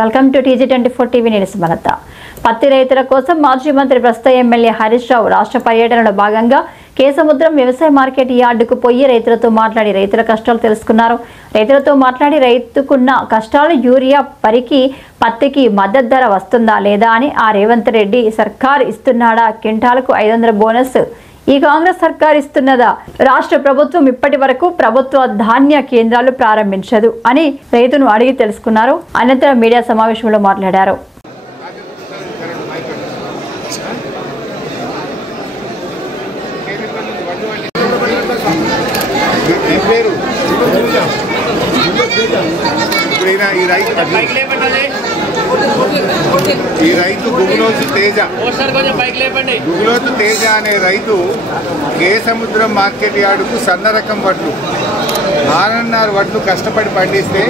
Welcome to TG24 TV news Bharata. పత్తి రైతుల కోసం మాజీ మంత్రి ప్రస్తుత ఎమ్మెల్యే హరీష్ రావు రాష్ట్ర పర్యటనలో భాగంగా కేసముద్రం వ్యవసాయ మార్కెట్ యార్డుకు పోయి రైతులతో మాట్లాడి రైతుల కష్టాలు తెలుసుకున్నారు. రైతులతో మాట్లాడి రైతుకున్న కష్టాలు, యూరియా, వరికి, పత్తికి మద్దతు ధర వస్తుందా లేదా అని, ఆ రేవంత్ రెడ్డి సర్కార్ ఇస్తున్నాడా, క్వింటాలకు 500 బోనస్ ఈ కాంగ్రెస్ సర్కార్ ఇస్తున్నదా, రాష్ట్ర ప్రభుత్వం ఇప్పటి వరకు ప్రభుత్వ ధాన్య కేంద్రాలు ప్రారంభించదు అని రైతును అడిగి తెలుసుకున్నారు. అనంతరం మీడియా సమావేశంలో మాట్లాడారు. ఈ రైతు గుగులోతు తేజ అనే రైతు కేసముద్రం మార్కెట్ యార్డుకు సన్న రకం వడ్లు RNR వడ్లు కష్టపడి పండిస్తే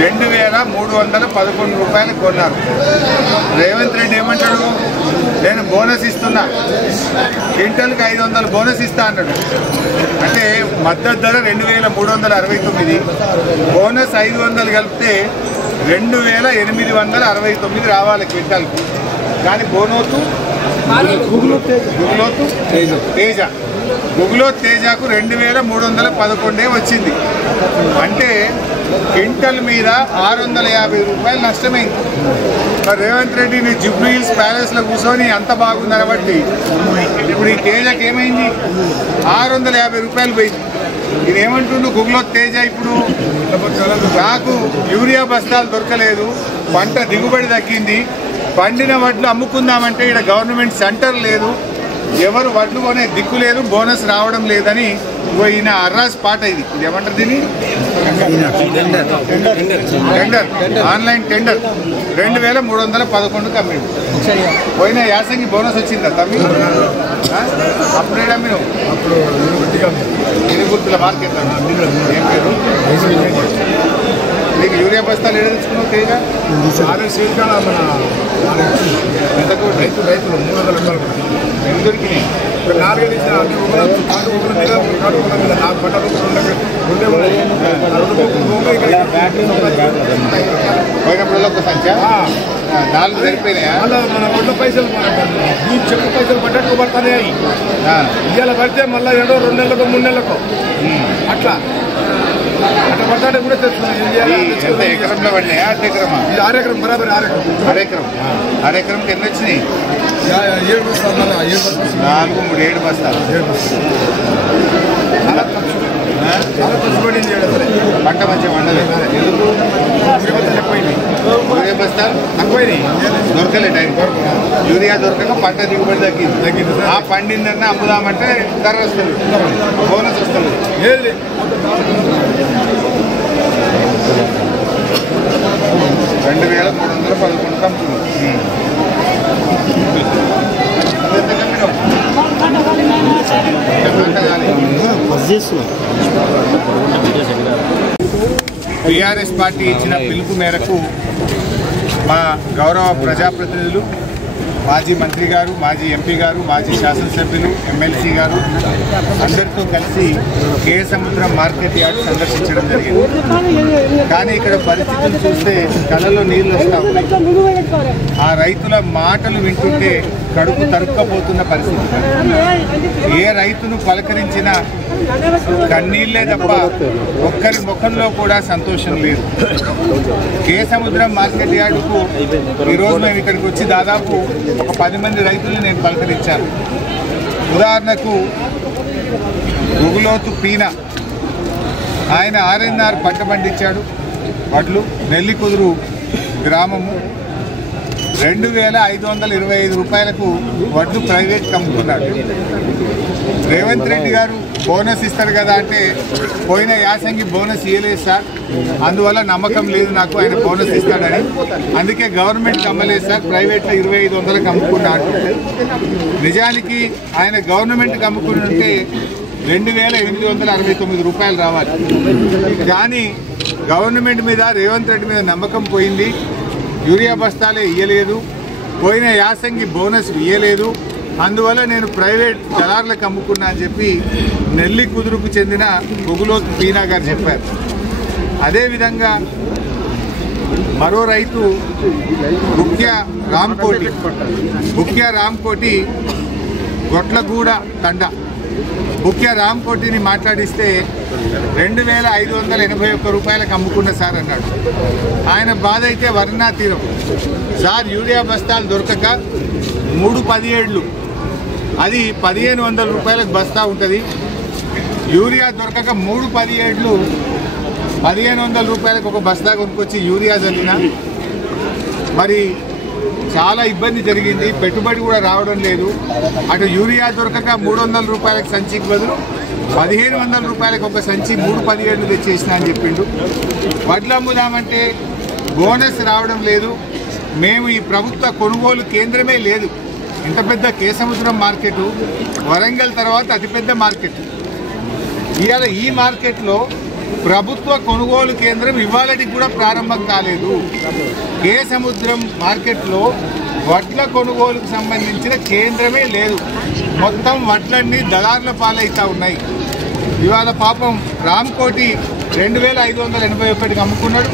2311 రూపాయలకు కొన్నారు. రేవంత్ రెడ్డి ఏమంటాడు, నేను బోనస్ ఇస్తున్నా, క్వింటల్కి 500 బోనస్ ఇస్తా అన్నాడు. అంటే మద్దతు ధర 2369, బోనస్ 500 కలిపితే 2869 రావాలి క్వింటాల్కి. కానీ గుగులోతు తేజకు 2311 వచ్చింది. అంటే క్వింటల్ మీద 650 రూపాయలు నష్టమైంది. మరి రేవంత్ రెడ్డి నీ జూబ్లీ హిల్స్ ప్యాలెస్లో కూర్చొని అంత బాగుందని బట్టి ఇప్పుడు ఈ తేజకి ఏమైంది, 650 రూపాయలు పోయింది. ఇది ఏమంటుండు గుగులోతు తేజ, ఇప్పుడు నాకు యూరియా బస్తాలు దొరకలేదు, పంట దిగుబడి తగ్గింది, పండిన వడ్లు అమ్ముకుందామంటే ఇక్కడ గవర్నమెంట్ సెంటర్ లేదు, ఎవరు వడ్లు కొనే దిక్కు లేదు, బోనస్ రావడం లేదని ఈయన అర్రాస్ పాట. ఇది ఏమంటారు దీన్ని, టెండర్, ఆన్లైన్ టెండర్ 2311 అమ్మిడు. పోయిన యాసంగి బోనస్ వచ్చిందా తమ్మి? అప్పుడేడా మీరు గుర్తుల మార్కెట్ ఏం పేరు? నీకు యూరియా బస్తాలు ఏడ తెచ్చుకున్నావు తేజ? ఎంతకు రైతులు 300 ఎన్ని దొరికినాయి? పోయినప్పుడు ఒక సంఖ్య 4 సరిపోయినాయా? మన ఒడ్ల పైసలు ఈ చెప్పు పైసలు పడ్డట్టు పడతాయి. ఇవాళ పడితే మళ్ళీ 2 నెలలకు 3 నెలలకు అట్లా పడతాడే కూడా తెచ్చుకున్నాయి. ఎకరంలో పడినాయా? ఎకరమా? 6 ఎకరం బరాబర్ 6 ఎకరంకి ఎన్ని వచ్చినాయి? 7 బస్తాలు 4, 3, 7 బస్తాలు. చాలా ఖర్చు పడింది. పంట మంచిగా పండలేదు. ఎందుకు? యూరియా బస్తాలు తక్కువైనాయి, దొరకలే టైం. యూరియా దొరకక పంట దిగుబడి తగ్గింది. ఆ పండిందన్న అమ్ముదామంటే ధర వస్తుంది, బోనస్ వస్తుంది. 2311 కంపెనీ. టీఆర్ఎస్ పార్టీ ఇచ్చిన పిలుపు మేరకు మా గౌరవ ప్రజాప్రతినిధులు, మాజీ మంత్రి గారు, మాజీ ఎంపీ గారు, మాజీ శాసనసభ్యులు, ఎమ్మెల్సీ గారు అందరితో కలిసి కేసముద్రం మార్కెట్ యార్డ్ సందర్శించడం జరిగింది. కానీ ఇక్కడ పరిస్థితులు చూస్తే కళ్ళలో నీళ్లు వస్తూ ఉన్నాయి. ఆ రైతుల మాటలు వింటుంటే కడుపు తరుక్కపోతున్న పరిస్థితి. ఏ రైతును పలకరించినా కన్నీళ్లే తప్ప ఒక్కరి ముఖంలో కూడా సంతోషం లేదు. కేసముద్రం మార్కెట్ యార్డుకు ఈరోజు మేము ఇక్కడికి వచ్చి దాదాపు ఒక 10 మంది రైతుల్ని నేను పలకరించాను. ఉదాహరణకు గుగులోతు పీన, ఆయన RNR పంట పండించాడు వడ్లు, నెల్లికుదురు గ్రామము, 2525 రూపాయలకు వడ్లు ప్రైవేట్ అమ్ముకున్నాడు. రేవంత్ రెడ్డి గారు బోనస్ ఇస్తారు కదా అంటే, పోయిన యాసంగి బోనస్ ఇవ్వలేదు సార్, అందువల్ల నమ్మకం లేదు నాకు ఆయన బోనస్ ఇస్తాడని, అందుకే గవర్నమెంట్కి అమ్మలేదు సార్, ప్రైవేట్లో 2500కి అమ్ముకున్నాడు. నిజానికి ఆయన గవర్నమెంట్కి అమ్ముకుని ఉంటే 2869 రూపాయలు రావాలి. కానీ గవర్నమెంట్ మీద, రేవంత్ రెడ్డి మీద నమ్మకం పోయింది. యూరియా బస్తాలే ఇయ్యలేదు, పోయిన యాసంగి బోనస్ ఇయ్యలేదు, అందువల్ల నేను ప్రైవేట్ దళారులకు అమ్ముకున్నా అని చెప్పి నెల్లికుదురుకు చెందిన గుగులోతు పీనా గారు చెప్పారు. అదేవిధంగా మరో రైతు బుక్య రామ్కోటి గొట్లగూడ తండ బుక్య రామ్కోటిని మాట్లాడిస్తే 2581 రూపాయలకు అమ్ముకున్న సార్ అన్నాడు. ఆయన బాధ అయితే వర్ణా తీరం. సార్ యూరియా బస్తాలు దొరకక 317 అది 1500 రూపాయలకు బస్తా ఉంటుంది. యూరియా దొరకక 317 1500 రూపాయలకు ఒక బస్తా కొనుక్కొచ్చి యూరియా చల్లిన మరి చాలా ఇబ్బంది జరిగింది. పెట్టుబడి కూడా రావడం లేదు. అటు యూరియా దొరకక 300 రూపాయలకు సంచికి బదులు 1500 రూపాయలకు ఒక సంచి 317 తెచ్చేసిన అని చెప్పిండు. వడ్లు అమ్ముదామంటే బోనస్ రావడం లేదు. మేము ఈ ప్రభుత్వ కొనుగోలు కేంద్రమే లేదు. ఇంత పెద్ద కేసముద్రం మార్కెట్, వరంగల్ తర్వాత అతిపెద్ద మార్కెట్. ఇవాళ ఈ మార్కెట్లో ప్రభుత్వ కొనుగోలు కేంద్రం ఇవాళకి కూడా ప్రారంభం కాలేదు. కేసముద్రం మార్కెట్లో వడ్ల కొనుగోలుకు సంబంధించిన కేంద్రమే లేదు. మొత్తం వడ్లన్నీ దళారుల పాలైతా ఉన్నాయి. ఇవాళ పాపం రామ్కోటి 2581కి అమ్ముకున్నాడు.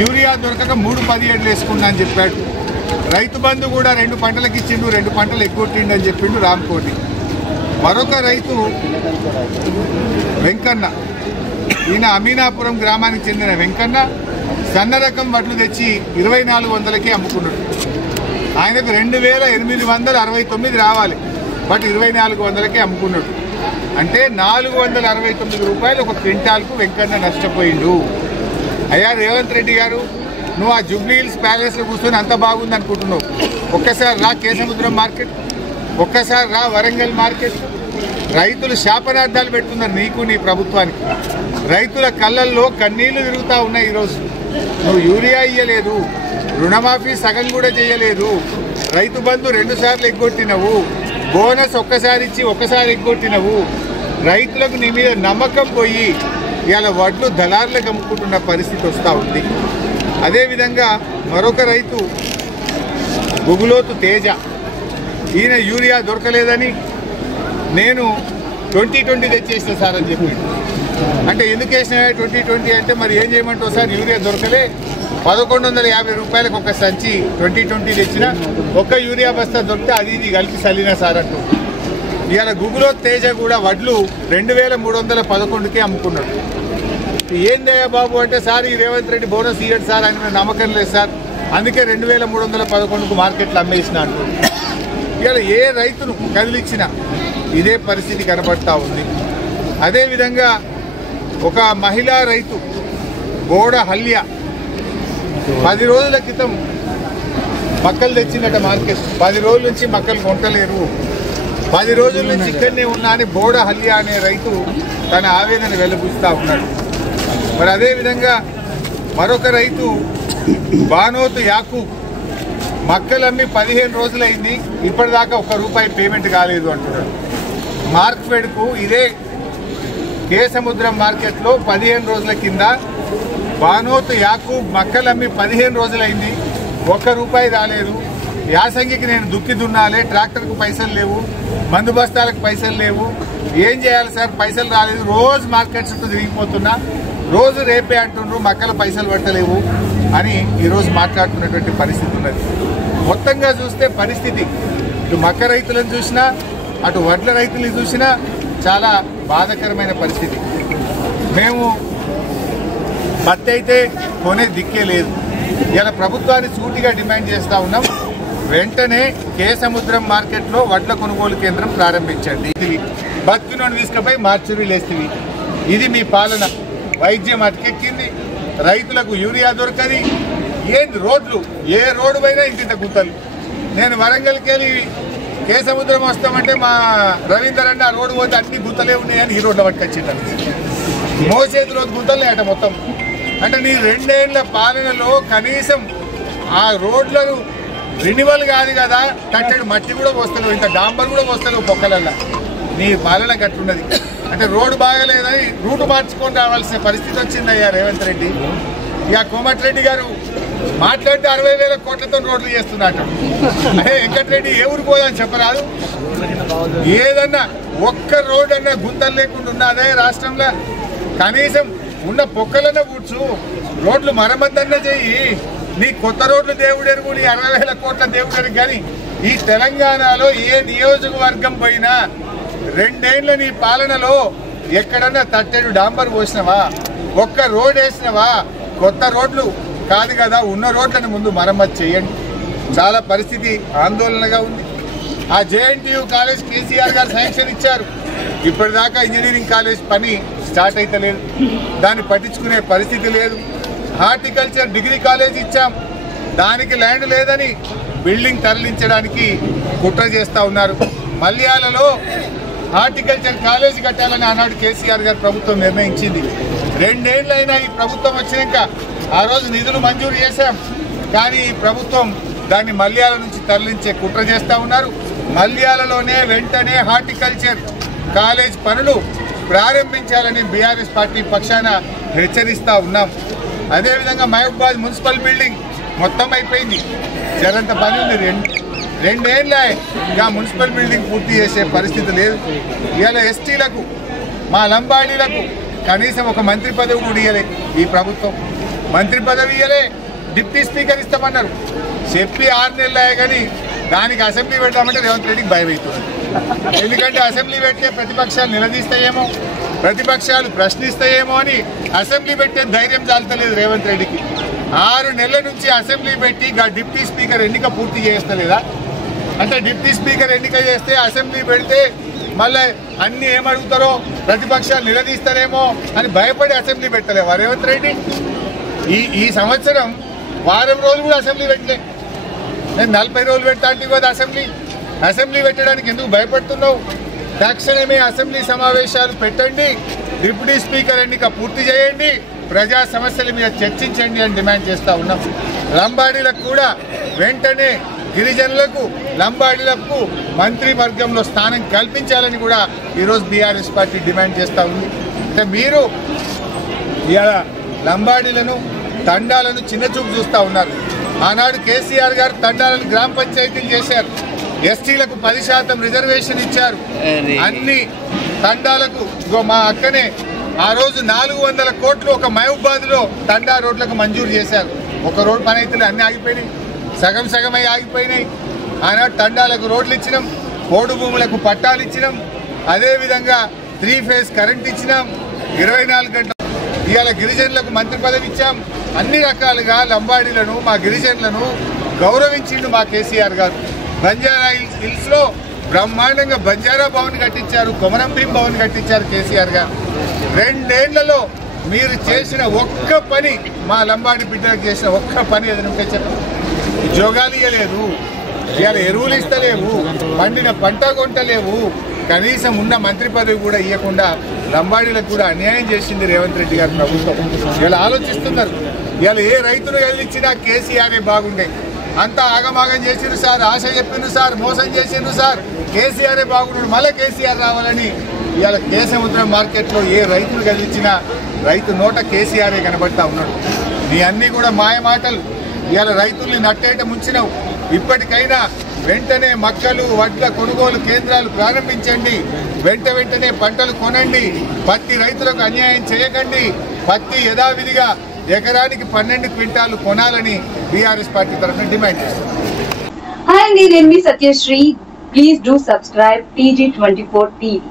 యూరియా దొరకక 317 వేసుకున్నా అని చెప్పాడు. రైతు బంధు కూడా 2 పంటలకు ఇచ్చిండు, 2 పంటలు ఎగ్గొట్టిండు అని చెప్పిండు రామ్కోటి. మరొక రైతు వెంకన్న, ఈయన అమీనాపురం గ్రామానికి చెందిన వెంకన్న సన్న రకం వడ్లు తెచ్చి 2400కే అమ్ముకున్నాడు. ఆయనకు 2869 రావాలి, బట్ 2400కే అమ్ముకున్నాడు. అంటే 469 రూపాయలు ఒక క్వింటాల్కు వెంకన్న నష్టపోయిండు. అయ్యా రేవంత్ రెడ్డి గారు, నువ్వు ఆ జూబ్లీ హిల్స్ ప్యాలెస్లో కూర్చొని అంత బాగుంది అనుకుంటున్నావు. ఒక్కసారి రా కేసముద్రం మార్కెట్, ఒక్కసారి రా వరంగల్ మార్కెట్. రైతులు శాపనార్థాలు పెడుతున్నారు నీకు, నీ ప్రభుత్వానికి. రైతుల కళ్ళల్లో కన్నీళ్లు తిరుగుతూ ఉన్నాయి. ఈరోజు నువ్వు యూరియా ఇయ్యలేదు, రుణమాఫీ సగం కూడా చేయలేదు, రైతు బంధు 2 సార్లు ఎగ్గొట్టినవు, బోనస్ ఒక్కసారి ఇచ్చి ఒక్కసారి ఎగ్గొట్టినవు. రైతులకు నీ మీద నమ్మకం పోయి ఇవాళ వడ్లు దళారులకు అమ్ముకుంటున్న పరిస్థితి వస్తూ ఉంది. అదేవిధంగా మరొక రైతు గుగులోతు తేజ, ఈయన యూరియా దొరకలేదని నేను 2020 తెచ్చేసిన సార్ అని చెప్పి. అంటే ఎందుకు వేసిన 2020 అంటే మరి ఏం చేయమంటావు సార్, యూరియా దొరకలే, 1150 రూపాయలకు ఒక సంచి 2020 తెచ్చిన, ఒక్క యూరియా బస్తా దొరికితే అది ఇది కలిపి చల్లిన సార్ అంటూ. ఇవాళ గుగులో తేజ కూడా వడ్లు 2311కే అమ్ముకున్నాడు. ఏందయ్యా బాబు అంటే, సార్ ఈ రేవంత్ రెడ్డి బోనస్ ఇయ్యడు సార్ అని నమ్మకం లేదు సార్, అందుకే 2311కు మార్కెట్లో అమ్మేసిన అంటూ. ఇవాళ ఏ రైతును కదిలిచ్చినా ఇదే పరిస్థితి కనబడతా ఉంది. అదేవిధంగా ఒక మహిళా రైతు గోడ హల్య 10 రోజుల క్రితం మక్కలు తెచ్చినట్ట మార్కెట్, 10 రోజుల నుంచి మక్కలు కొంటలేరు, 10 రోజుల నుంచి ఇక్కడనే ఉన్నా అని బోడ హల్య అనే రైతు తన ఆవేదన వెలుబుస్తూ ఉన్నాడు. మరి అదేవిధంగా మరొక రైతు బానోతు యాకూబ్ మక్కలమ్మి 15 రోజులైంది, ఇప్పటిదాకా ₹1 పేమెంట్ కాలేదు అంటున్నాడు. మార్క్ఫెడ్కు ఇదే కేసముద్రం మార్కెట్లో 15 రోజుల కింద బానోతు యాకూబ్ మక్కలమ్మి 15 రోజులైంది, ₹1 రాలేదు. యాసంగికి నేను దుక్కి దున్నాలే, ట్రాక్టర్కు పైసలు లేవు, మందు బస్తాలకు పైసలు లేవు, ఏం చేయాలి సార్, పైసలు రాలేదు, రోజు మార్కెట్ చుట్టూ తిరిగిపోతున్నా, రోజు రేపే అంటుండ్రు, మక్కల పైసలు పట్టలేవు అని ఈరోజు మాట్లాడుతున్నటువంటి పరిస్థితి ఉన్నది. మొత్తంగా చూస్తే పరిస్థితి ఇటు మక్క రైతులను చూసినా అటు వడ్ల రైతులను చూసినా చాలా బాధాకరమైన పరిస్థితి. మేము పత్తి అయితే కొనే దిక్కే లేదు. ఇలా ప్రభుత్వాన్ని సూటిగా డిమాండ్ చేస్తూ ఉన్నాం, వెంటనే కేసముద్రం మార్కెట్లో వడ్ల కొనుగోలు కేంద్రం ప్రారంభించండి. బతుకును తీసుకుపోయి మార్చురీలు వేస్తుంది. ఇది మీ పాలన. వైద్యం అటకెక్కింది, రైతులకు యూరియా దొరకది, ఏంటి రోడ్లు, ఏ రోడ్డు పైనా ఇంత గుంతలు. నేను వరంగల్కి వెళ్ళి కేసముద్రం వస్తామంటే మా రవీందర్ అంటే ఆ రోడ్డు పోతే అన్ని గుంతలే ఉన్నాయని ఈ రోడ్ల పట్టుకొచ్చింటాను. మోసేది రోజు గుంతలే అట మొత్తం. అంటే నీ 2 ఏళ్ల పాలనలో కనీసం ఆ రోడ్లను రెన్యువల్ కాదు కదా, కట్టెడు మట్టి కూడా వస్తలేవు, ఇంత డాంబర్ కూడా వస్తలేవు పొక్కలల్లా. నీ పాలన గట్టున్నది. అంటే రోడ్డు బాగలేదని రూటు మార్చుకొని రావాల్సిన పరిస్థితి వచ్చిందయ్యా రేవంత్ రెడ్డి. ఇక కోమటిరెడ్డి గారు మాట్లాడితే 60,000 కోట్లతో రోడ్లు చేస్తున్నట్టు. అదే వెంకటరెడ్డి ఏ ఊరికి పోదని చెప్పరాదు. ఏదన్నా ఒక్క రోడ్ అన్నా గుంతలు లేకుండా ఉన్నదే రాష్ట్రంలో. కనీసం ఉన్న పొక్కలన్నా కూర్చు, రోడ్లు మరమ్మతన్నా చెయ్యి. నీ కొత్త రోడ్లు దేవుడెరుగు, నీ 60,000 కోట్ల దేవుడెరుగు. కానీ ఈ తెలంగాణలో ఏ నియోజకవర్గం పోయినా 2 ఏళ్ల నీ పాలనలో ఎక్కడన్నా తట్టెడు డాంబర్ పోసినవా, ఒక్క రోడ్ వేసినవా? కొత్త రోడ్లు కాదు కదా, ఉన్న రోడ్లను ముందు మరమ్మతు చేయండి. చాలా పరిస్థితి ఆందోళనగా ఉంది. ఆ JNTU కాలేజ్ కేసీఆర్ గారు శాంక్షన్ ఇచ్చారు, ఇప్పటిదాకా ఇంజనీరింగ్ కాలేజ్ పని స్టార్ట్ అయితే లేదు, దాన్ని పట్టించుకునే పరిస్థితి లేదు. హార్టికల్చర్ డిగ్రీ కాలేజ్ ఇచ్చాం, దానికి ల్యాండ్ లేదని బిల్డింగ్ తరలించడానికి కుట్ర చేస్తూ ఉన్నారు. మల్యాలలో హార్టికల్చర్ కాలేజీ కట్టాలని ఆనాడు కేసీఆర్ గారు ప్రభుత్వం నిర్ణయించింది. 2 ఏళ్ళైనా ఈ ప్రభుత్వం వచ్చినాక ఆ రోజు నిధులు మంజూరు చేశాం, కానీ ఈ ప్రభుత్వం దాన్ని మల్యాల నుంచి తరలించే కుట్ర చేస్తూ ఉన్నారు. మల్యాలలోనే వెంటనే హార్టికల్చర్ కాలేజ్ పనులు ప్రారంభించాలని బీఆర్ఎస్ పార్టీ పక్షాన హెచ్చరిస్తూ ఉన్నాం. అదేవిధంగా మహబూబాద్ మున్సిపల్ బిల్డింగ్ మొత్తం అయిపోయింది, జరంత పని ఉంది. 2 ఏళ్ళ ఇంకా మున్సిపల్ బిల్డింగ్ పూర్తి చేసే పరిస్థితి లేదు. ఇవాళ ఎస్టీలకు, మా లంబాడీలకు కనీసం ఒక మంత్రి పదవి కూడా ఇవ్వలే ఈ ప్రభుత్వం. మంత్రి పదవి ఇవ్వలే, డిప్యూటీ స్పీకర్ ఇస్తామన్నారు, చెప్పి 6 నెలలు అయ్యా. కానీ దానికి అసెంబ్లీ పెడతామంటే రేవంత్ రెడ్డికి భయం అవుతుంది. ఎందుకంటే అసెంబ్లీ పెడితే ప్రతిపక్షాలు నిలదీస్తాయేమో, ప్రతిపక్షాలు ప్రశ్నిస్తాయేమో అని అసెంబ్లీ పెట్టే ధైర్యం చాలతలేదు రేవంత్ రెడ్డికి. 6 నెలల నుంచి అసెంబ్లీ పెట్టి డిప్యూటీ స్పీకర్ ఎన్నిక పూర్తి చేస్తలేదా? అంటే డిప్యూటీ స్పీకర్ ఎన్నిక చేస్తే అసెంబ్లీ పెడితే మళ్ళీ అన్ని ఏమడుగుతారో, ప్రతిపక్షాలు నిలదీస్తారేమో అని భయపడి అసెంబ్లీ పెట్టలేవా రేవంత్ రెడ్డి? ఈ సంవత్సరం వారం రోజులు కూడా అసెంబ్లీ పెట్టలే. నేను 40 రోజులు పెడతా అంటే కదా అసెంబ్లీ పెట్టడానికి ఎందుకు భయపడుతున్నావు? తక్షణమే అసెంబ్లీ సమావేశాలు పెట్టండి, డిప్యూటీ స్పీకర్ ఎన్నిక పూర్తి చేయండి, ప్రజా సమస్యల మీద చర్చించండి అని డిమాండ్ చేస్తూ ఉన్నాం. లంబాడీలకు కూడా వెంటనే, గిరిజనులకు, లంబాడీలకు మంత్రివర్గంలో స్థానం కల్పించాలని కూడా ఈరోజు బీఆర్ఎస్ పార్టీ డిమాండ్ చేస్తూ ఉంది. అంటే మీరు ఇవాళ లంబాడీలను, తండాలను చిన్నచూపు చూస్తూ ఉన్నారు. ఆనాడు కేసీఆర్ గారు తండాలను గ్రామ పంచాయతీలు చేశారు, ఎస్టీలకు 10% రిజర్వేషన్ ఇచ్చారు. అన్ని తండాలకు మా అక్కనే ఆ రోజు 400 కోట్లు ఒక మహబూబాద్లో తండా రోడ్లకు మంజూరు చేశారు. ఒక రోడ్ పని అయితే అన్నీ ఆగిపోయినాయి, సగమై ఆగిపోయినాయి. ఆనాడు తండాలకు రోడ్లు ఇచ్చినాం, పోడు భూములకు పట్టాలు ఇచ్చినాం, అదేవిధంగా 3 ఫేజ్ కరెంట్ ఇచ్చినాం, 24 గంటలు. ఇవాళ గిరిజనులకు మంత్రి పదవి ఇచ్చాం. అన్ని రకాలుగా లంబాడీలను, మా గిరిజనులను గౌరవించిండు మా కేసీఆర్ గారు. బంజారా హిల్స్లో బ్రహ్మాండంగా బంజారా భవన్ కట్టించారు, కొమరం భీం భవన్ కట్టించారు కేసీఆర్ గారు. 2 ఏళ్లలో మీరు చేసిన ఒక్క పని, మా లంబాడి బిడ్డలకు చేసిన ఒక్క పని ఏదైనా ఉంటే చెప్పండి. ఉద్యోగాలు ఇవ్వలేదు, ఇవాళ ఎరువులు ఇస్తలేవు, పండిన పంట కొంటలేవు, కనీసం ఉన్న మంత్రి పదవి కూడా ఇవ్వకుండా లంబాడీలకు కూడా అన్యాయం చేసింది రేవంత్ రెడ్డి గారి ప్రభుత్వం. ఇలా ఆలోచిస్తున్నారు. ఇవాళ ఏ రైతులు గెలిచినా కేసీఆరే బాగుండే. అంతా ఆగమాగం చేసిండ్రు సార్, ఆశ చెప్పిండ్రు సార్, మోసం చేసిండ్రు సార్, కేసీఆరే బాగుండు, మళ్ళీ కేసీఆర్ రావాలని. ఇవాళ కేసముద్రం మార్కెట్లో ఏ రైతులు గెలిచినా రైతు నోట కేసీఆరే కనబడతా ఉన్నాడు. నీ అన్నీ కూడా మాయ మాటలు. ఇవాళ రైతుల్ని నట్టేట ముంచినావు. ఇప్పటికైనా వెంటనే మక్కలు, వడ్ల కొనుగోలు కేంద్రాలు ప్రారంభించండి, వెంటనే పంటలు కొనండి, పత్తి రైతులకు అన్యాయం చేయకండి, పత్తి యథావిధిగా ఎకరానికి 12 క్వింటాలు కొనాలని బీఆర్ఎస్ పార్టీ తరఫున డిమాండ్ చేస్తుంది. హాయ్ అండి, నేను మీ Satyasri. Please do subscribe TG24 TV.